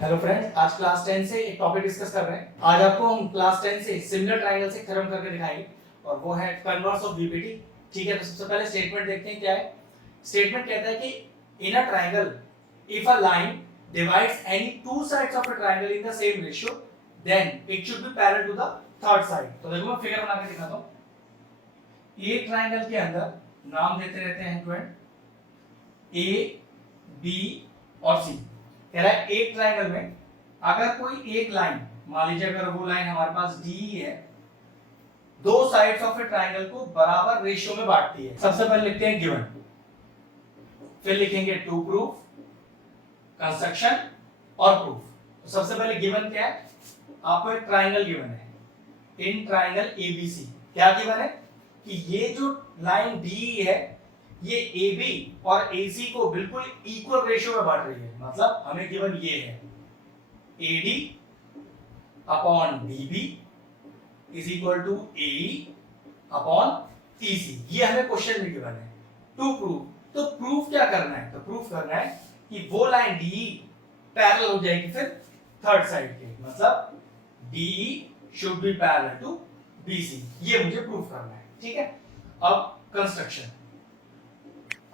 Hello friends, आज class 10 से एक टॉपिक डिस्कस कर रहे हैं। आज आपको हम क्लास 10 से सिमिलर ट्रायंगल से थ्योरम करके दिखाएंगे और वो है कन्वर्स ऑफ बीपीटी। ठीक है, तो सबसे पहले स्टेटमेंट देखते हैं क्या है। स्टेटमेंट कहता है कि in a triangle if a line divides any two sides of a triangle in the same ratio then it should be parallel to the third side. तो देखो मैं फिगर बना के दिखाता हूं। एक ट्रायंगल के अंदर नाम देते रहते हैं स्टूडेंट ए, बी और सी। कह रहा है एक ट्रायंगल में अगर कोई एक लाइन, मान लीजिए अगर वो लाइन हमारे पास डी है, दो साइड्स ऑफ ए ट्रायंगल को बराबर रेशियो में बांटती है। सबसे पहले लिखते हैं गिवन, फिर लिखेंगे टू प्रूफ, कंस्ट्रक्शन और प्रूफ। तो सबसे पहले गिवन क्या है, आपको एक ट्रायंगल गिवन है इन ट्रायंगल एबीसी। क्या गिवन है कि ये जो लाइन डी है ये AB और AC को बिल्कुल इक्वल रेशियो में बांट रही है। मतलब हमें गिवन ये है AD upon BB is equal to AE upon EC। ये हमें क्वेश्चन में गिवन है। टू प्रूफ, तो प्रूफ क्या करना है, तो प्रूफ करना है कि वो लाइन DE पैरेलल हो जाएगी फिर थर्ड साइड के, मतलब DE should be parallel to BC। ये मुझे प्रूफ करना है। ठीक है, अब कंस्ट्रक्शन।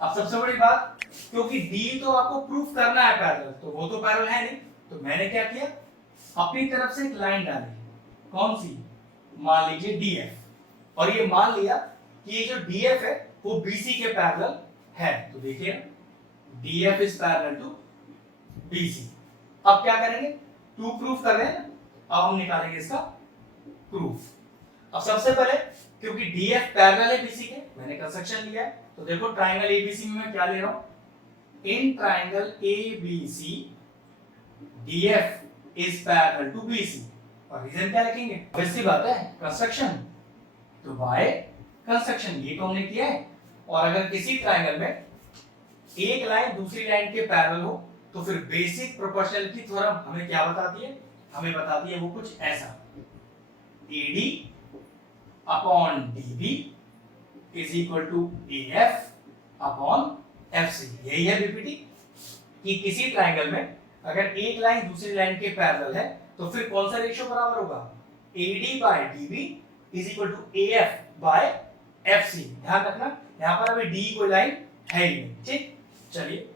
अब सबसे बड़ी बात, क्योंकि डी तो आपको प्रूफ करना है पैरेलल, तो वो तो पैरेलल है नहीं, तो मैंने क्या किया, अपनी तरफ से एक लाइन डाली। कौन सी, मान लीजिए DF, और ये मान लिया कि ये जो DF है वो BC के पैरेलल है। तो देखिए DF is parallel to BC। अब क्या करेंगे, टू प्रूफ कर रहे हैं, अब हम निकालेंगे इसका प्रूफ। अब सबसे पहले क्योंकि DF पैरेलल है BC के, मैंने कंस्ट्रक्शन लिया है। तो देखो ट्रायंगल ABC में मैं क्या ले रहा हूं, in triangle ABC DF is parallel to BC। और रीजन क्या लिखेंगे, वैसी बात है कंस्ट्रक्शन, तो बाय कंस्ट्रक्शन ये तो हमने किया है। और अगर किसी ट्रायंगल में एक लाइन दूसरी लाइन के पैरेलल हो तो फिर बेसिक प्रोपोर्शनलिटी थ्योरम हमें क्या बताती है, हमें बताती है वो कुछ ऐसा, AD upon DB is equal to AF upon FC। यही है बीपीटी कि किसी ट्रायंगल में अगर एक लाइन दूसरी लाइन के पैरेलल है तो फिर कौन सा रेशियो बराबर होगा, AD by DB is equal to AF by FC। ध्यान रखना यहां पर अभी D कोई लाइन है ही नहीं। ठीक, चलिए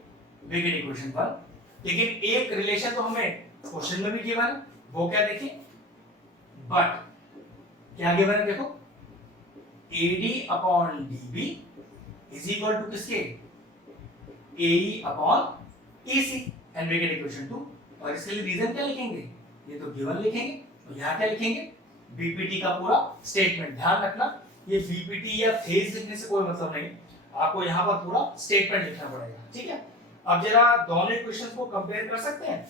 बिगिन इक्वेशन पर। लेकिन एक रिलेशन तो हमें क्वेश्चन में भी गिवन है, वो क्या देखिए, बट क्या गिवन है देखो, AD upon DB is equal to किसके, AE upon EC and we get equation 2। और इसके लिए रीजन क्या लिखेंगे, ये तो गिवन लिखेंगे, तो यहाँ क्या लिखेंगे, बीपीटी का पूरा स्टेटमेंट। ध्यान रखना ये बीपीटी या फेज लिखने से कोई मतलब नहीं, आपको यहाँ पर पूरा स्टेटमेंट लिखना पड़ेगा। ठीक है, अब जरा दोनों इक्वेशंस को कंपेयर कर सकते हैं।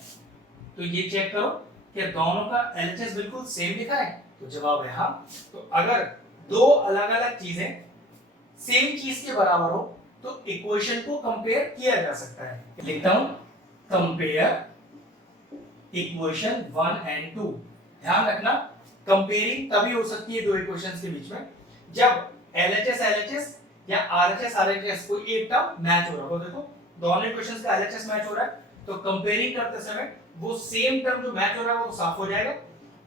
तो ये चेक करो कि दोनों का LHS बिल्कुल सेम लिखा है, तो जवाब है हाँ। तो अगर दो अलग अलग चीजें सेम चीज के बराबर हो तो इक्वेशन को कंपेयर किया जा सकता है। लिखता हूं कंपेयर इक्वेशन 1 एंड 2। ध्यान रखना कंपेयरिंग तभी हो सकती है दो इक्वेशंस के बीच में जब LHS या RHS कोई एक टर्म मैच हो रहा हो। देखो दोनों इक्वेशंस का LHS मैच हो रहा है, तो कंपेयरिंग करते समय वो सेम टर्म जो मैच हो रहा है वो साफ हो जाएगा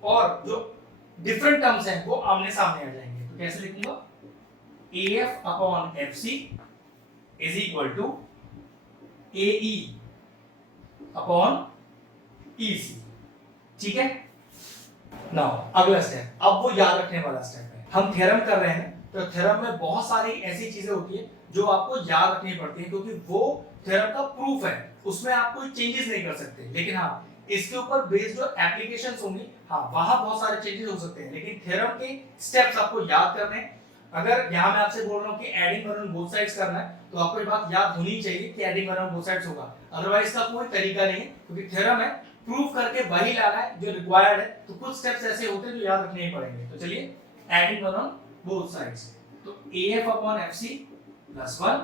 और जो डिफरेंट टर्म्स हैं वो आमने सामने आ जाएंगे। तो कैसे लिखूंगा, AF upon FC is equal to AE upon EC। ठीक है, नाउ अगला स्टेप, अब वो याद रखने वाला स्टेप है। हम थ्योरम कर रहे हैं तो थ्योरम में बहुत सारी ऐसी चीजें होती है जो आपको याद रखनी पड़ती है, क्योंकि वो थ्योरम का प्रूफ है, उसमें आप कोई चेंजेस नहीं कर सकते। लेकिन हाँ, इसके ऊपर बेस्ड जो एप्लीकेशंस होंगी, हाँ वहां बहुत सारे चेंजेस हो सकते हैं, लेकिन थ्योरम के स्टेप्स आपको याद करने हैं। अगर यहाँ मैं आपसे बोल रहा हूँ कि adding one on both sides करना है, तो आपको ये बात याद होनी चाहिए कि adding one on both sides होगा, अदरवाइज इसका कोई तरीका नहीं है, क्योंकि थ्योरम है, प्रूफ करके वही लाना है जो रिक्वायर्ड है। तो कुछ स्टेप्स ऐसे होते हैं जो याद रखने ही पड़ेंगे। तो चलिए adding one on both sides, तो AF upon FC plus 1,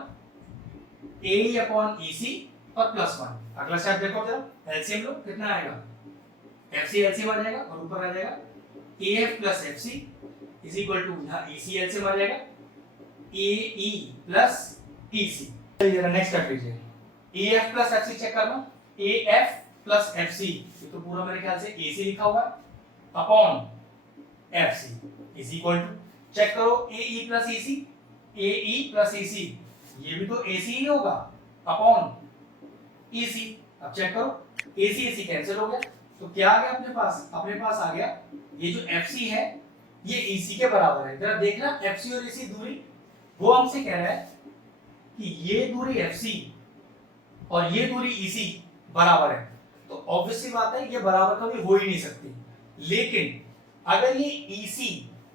AE upon EC और प्लस 1। अगला स्टेप देखो जरा, एलसीएम लो, कितना आएगा, FC एलसीएम आ जाएगा और ऊपर आ जाएगा AF plus FC is equal to यहाँ EC एलसीएम आ जाएगा AE प्लस EC। चलिए नेक्स्ट स्टेप लीजिए, AF प्लस FC चेक करना, AF प्लस एफ सी, ये तो पूरा मेरे ख्याल से ए सी लिखा हुआ है, upon F C is equal to, check करो A E plus A C, A E plus ए सी, ये भी तो ए सी ही होगा, अपॉन ई सी। अब चेक करो ए सी कैंसिल हो गया, तो क्या आ गया अपने पास? अपने पास आ गया ये जो एफ सी है ये ई सी के बराबर है। जरा देखना एफ सी और ए सी दूरी, वो हमसे कह रहा है कि ये दूरी एफ सी और ये दूरी ई सी बराबर है, तो ऑब्वियसली बात है ये बराबर कभी हो ही नहीं सकती। लेकिन अगर ये ई सी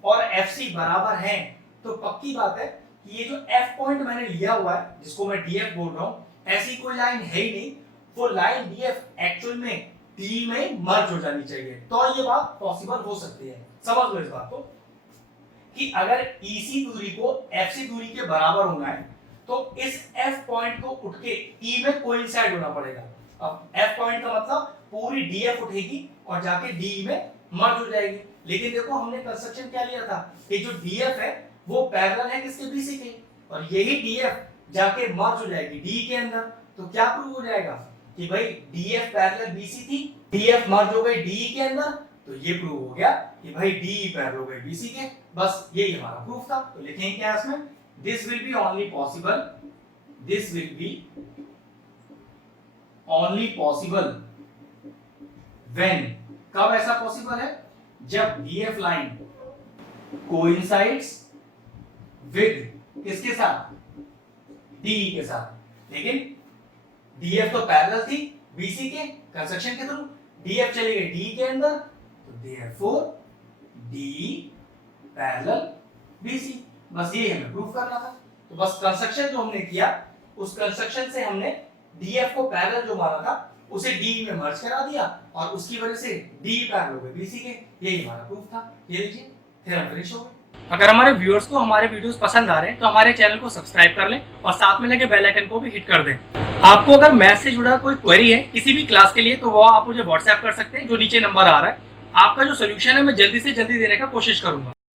और एफ सी बराबर हैं तो पक्की बात है कि ये जो एफ पॉइंट मैंने लिया हुआ है, जिसको मैं डी एफ बोल रहा हूं, ऐसी कोई लाइन है ही नहीं, वो लाइन डी एफ एक्चुअल में डी में मर्ज हो जानी चाहिए, तो ये बात पॉसिबल हो सकती है। समझ लो इस बात को कि अगर EC दूरी को FC दूरी के बराबर होना है तो इस F पॉइंट को उठ के E में कोइंसाइड होना पड़ेगा। अब F पॉइंट का मतलब पूरी DF उठेगी और जाके DE में मर्ज हो जाएगी। लेकिन देखो हमने कंस्ट्रक्शन क्या लिया था कि जो DF है वो पैरेलल है किसके BC के, और यही DF जाके मर्ज हो जाएगी DE के अंदर। तो क्या प्रूव हो जाएगा कि भाई DF पैरेलल BC थी, DF मर्ज हो गई DE के अंदर, तो ये प्रूव हो गया कि भाई DE पैरेलल हो गई BC के। बस यही हमारा प्रूफ था। तो लिखेंगे क्या इसमें? This will be only possible, this will be only possible when, कब ऐसा पॉसिबल है? जब DF लाइन कोइंसाइड्स विद किसके साथ? DE के साथ। लेकिन DF तो पैरेलल थी BC के, कंस्ट्रक्शन के थ्रू DF चली गई DE के अंदर, तो therefore DE पैरेलल BC। बस ये हमें प्रूफ करना था। तो बस कंस्ट्रक्शन जो हमने किया उस कंस्ट्रक्शन से हमने DF को पैरेलल जो माना था उसे DE में मर्ज करा दिया और उसकी वजह से DE पैरेलल हो गए BC के। यही हमारा प्रूफ था। ये लीजिए, थ्योरम फिनिश हो गया। अगर हमारे व्यूअर्स को हमारे वीडियोस पसंद आ रहे हैं तो हमारे चैनल को सब्सक्राइब कर लें और साथ में लगे बेल आइकन को भी हिट कर दें। आपको अगर मैथ से जुड़ा कोई क्वेरी है किसी भी क्लास के लिए तो वो आप मुझे व्हाट्सएप कर सकते हैं, जो नीचे नंबर आ रहा है। आपका जो सोल्यूशन है मैं जल्दी से जल्दी देने का कोशिश करूंगा।